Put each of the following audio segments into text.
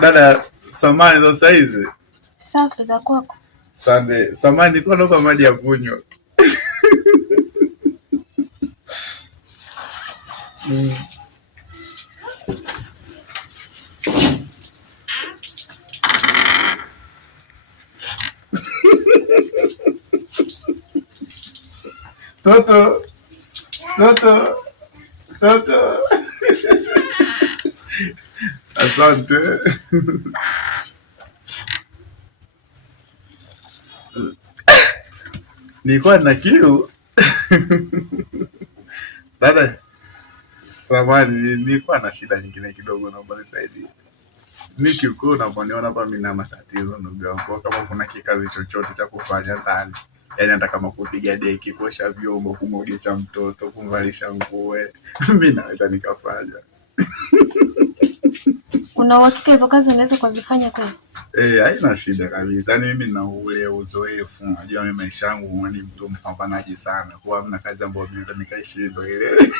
Dada, samani za saizi. Safi za kwako. Sande, samani nilikuwa naomba maji ya kunywa. Toto. Asante. Nilikuwa na kiu. Dada, samahani, nilikuwa na shida nyingine kidogo, naomba nisaidie. Nikiuko unaponiona hapa mimi na matatizo ndugu yangu, kama kuna kikazi chochote cha kufanya ndani. Yaani hata kama kupiga deki, kuosha vyombo, kumwogesha mtoto, kumvalisha nguo, mimi naweza nikafanya. Una uhakika hizo kazi unaweza kuzifanya kweli? Haina shida kabisa. Yaani mimi nina ule uzoefu. Unajua mimi maisha yangu ni mtu mpambanaji sana. Kwa hamna kazi ambayo mimi nikaishindwa ile.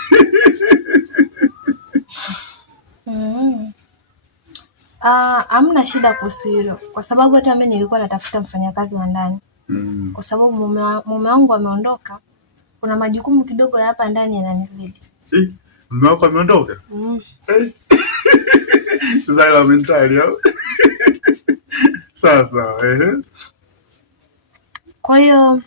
Hamna shida kuhusu hilo. Kwa sababu hata mimi nilikuwa natafuta mfanyakazi wa ndani. Kwa sababu mume wangu ameondoka. Kuna majukumu kidogo ya hapa ndani yananizidi. Mume wako ameondoka? Sasa mentali au? Sawa. Kwa hiyo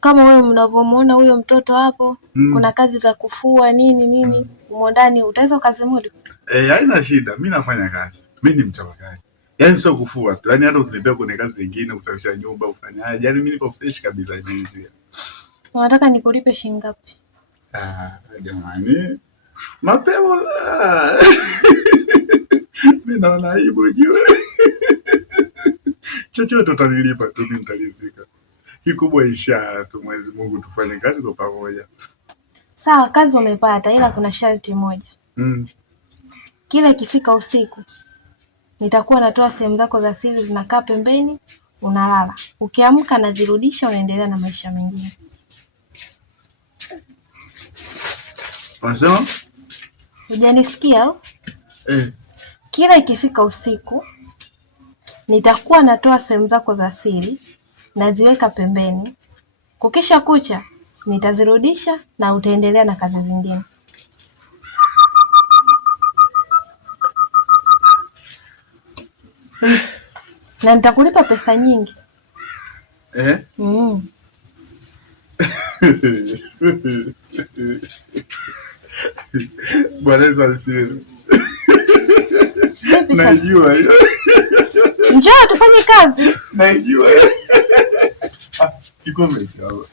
kama wewe mnavyomuona huyo mtoto hapo, kuna kazi za kufua nini humo ndani, utaweza ukazimudu? Haina shida, mimi nafanya kazi. Mimi ni mchapakazi. Yaani sio kufua tu. Yaani hata ukinipea kwenye kazi zingine, kusafisha nyumba, ufanyaje? Yaani mimi niko fresh kabisa hivi. Unataka nikulipe shilingi ngapi? Jamani. Mapema. Mimi naona aibu juu. Chochote utanilipa tu, mimi nitalizika. Kikubwa ishara tu, Mwenyezi Mungu tufanye kazi kwa pamoja. Sawa, kazi umepata, ila kuna sharti moja. Kila ikifika usiku nitakuwa natoa sehemu zako za siri, zinakaa pembeni, unalala. Ukiamka nazirudisha, unaendelea na maisha mengine. Unasema? Hujanisikia au? Kila ikifika usiku nitakuwa natoa sehemu zako za siri, naziweka pembeni. Kukisha kucha nitazirudisha na utaendelea na kazi zingine. Na nitakulipa pesa nyingi. Bwana Yesu asifiwe. Najua hiyo. Njoo tufanye kazi. Najua. Kikombe chao.